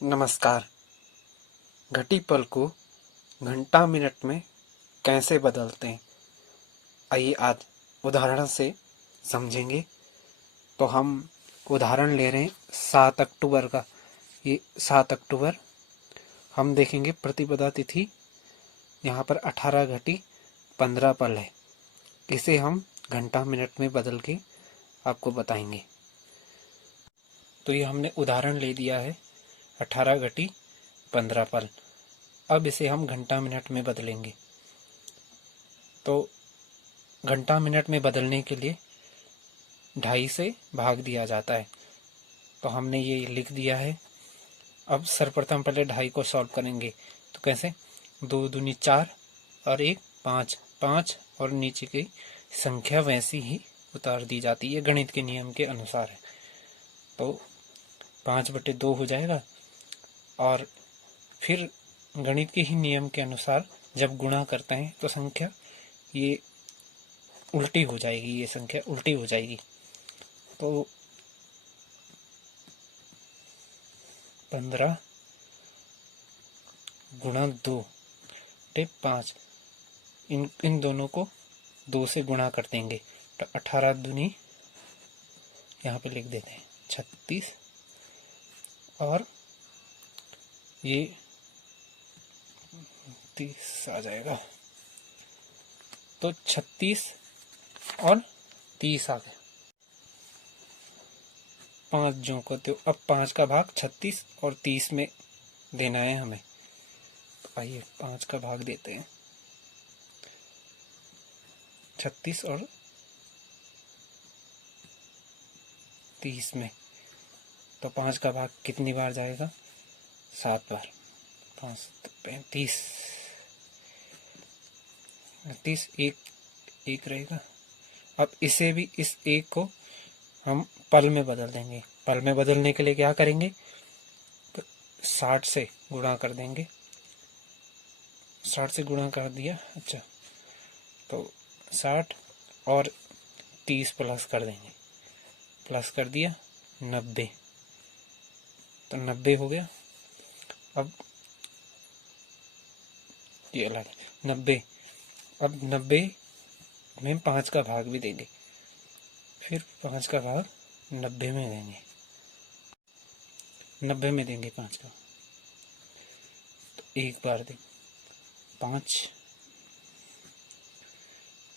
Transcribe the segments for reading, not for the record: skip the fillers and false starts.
नमस्कार। घटी पल को घंटा मिनट में कैसे बदलते हैं, आइए आज उदाहरण से समझेंगे। तो हम उदाहरण ले रहे हैं 7 अक्टूबर का। ये 7 अक्टूबर हम देखेंगे प्रतिपदा तिथि, यहाँ पर 18 घटी 15 पल है। इसे हम घंटा मिनट में बदल के आपको बताएंगे। तो ये हमने उदाहरण ले दिया है 18 घटी 15 पल। अब इसे हम घंटा मिनट में बदलेंगे। तो घंटा मिनट में बदलने के लिए 2.5 से भाग दिया जाता है। तो हमने ये लिख दिया है। अब सर्वप्रथम पहले 2.5 को सॉल्व करेंगे। तो कैसे, 2 दूनी 4 और 1 5, 5 और नीचे की संख्या वैसी ही उतार दी जाती है, गणित के नियम के अनुसार है। तो 5/2 हो जाएगा। और फिर गणित के ही नियम के अनुसार जब गुणा करते हैं तो संख्या ये उल्टी हो जाएगी, ये संख्या उल्टी हो जाएगी। तो 15 गुणा 2 5, इन दोनों को 2 से गुणा कर देंगे। तो 18 दूनी यहाँ पे लिख देते हैं 36, और ये 30 आ जाएगा। तो 36 और 30 आ गए। 5 जो को, तो अब 5 का भाग 36 और 30 में देना है हमें। तो आइए 5 का भाग देते हैं 36 और 30 में। तो 5 का भाग कितनी बार जाएगा? 7 बार। 5 35, 30, एक रहेगा। अब इसे भी, इस एक को हम पल में बदल देंगे। पल में बदलने के लिए क्या करेंगे? तो 60 से गुणा कर देंगे। 60 से गुणा कर दिया, अच्छा, तो 60 और 30 प्लस कर देंगे। प्लस कर दिया 90, तो 90 हो गया। अब ये अलग 90। अब 90 में 5 का भाग भी देंगे, फिर 5 का भाग 90 में देंगे। 90 में देंगे 5 का, तो एक बार दें 5,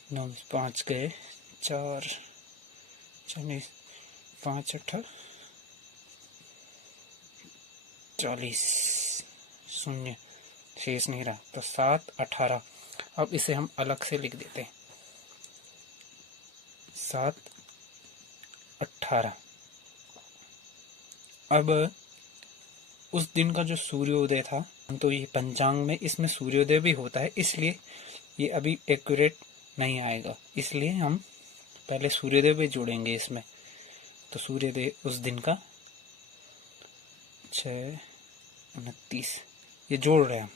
9 5 गए 4, 40, 5 8 40, शून्य शेष नहीं रहा। तो 7 18। अब इसे हम अलग से लिख देते हैं 7 18। अब उस दिन का जो सूर्योदय था, तो ये पंचांग में इसमें सूर्योदय भी होता है, इसलिए ये अभी एक्यूरेट नहीं आएगा। इसलिए हम पहले सूर्योदय भी जोड़ेंगे इसमें। तो सूर्योदय उस दिन का 6 29, ये जोड़ रहे हैं हम।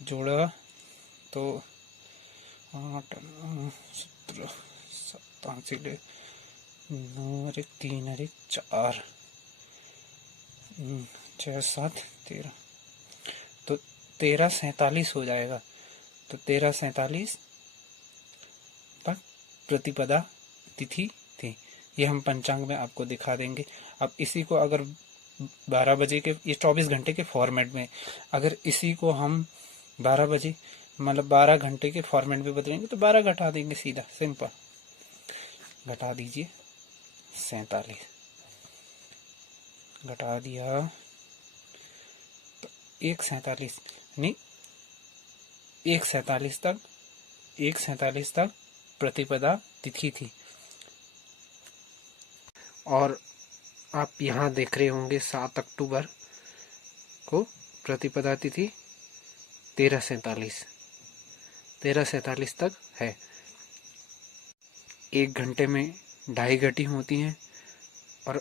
जोड़ा तो 8 17 5 9 3 4 6 7 13, तो 13 47 हो जाएगा। तो 13 47 तक प्रतिपदा तिथि थी। ये हम पंचांग में आपको दिखा देंगे। अब इसी को अगर 12 बजे के, ये 24 घंटे के फॉर्मेट में, अगर इसी को हम 12 बजे मतलब 12 घंटे के फॉर्मेट में बदलेंगे तो 12 घटा देंगे, सीधा सिंपल। घटा दीजिए 47, घटा दिया तो 1 47 नहीं, 1 47 तक प्रतिपदा तिथि थी। और आप यहाँ देख रहे होंगे 7 अक्टूबर को प्रतिपदा तिथि 13:47 तक है। 1 घंटे में 2.5 घटी होती हैं और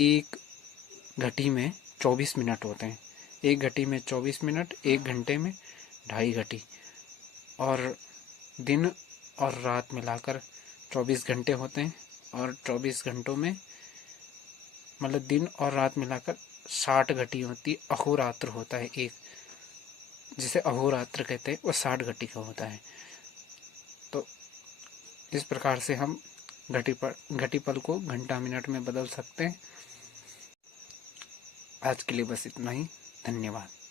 1 घटी में 24 मिनट होते हैं। 1 घटी में 24 मिनट, 1 घंटे में 2.5 घटी। और दिन और रात मिलाकर 24 घंटे होते हैं, और 24 घंटों में मतलब दिन और रात मिलाकर 60 घटी होती, अहोरात्र होता है एक, जिसे अहोरात्र कहते हैं, वो 60 घटी का होता है। तो इस प्रकार से हम घटीपल को घंटा मिनट में बदल सकते हैं। आज के लिए बस इतना ही। धन्यवाद।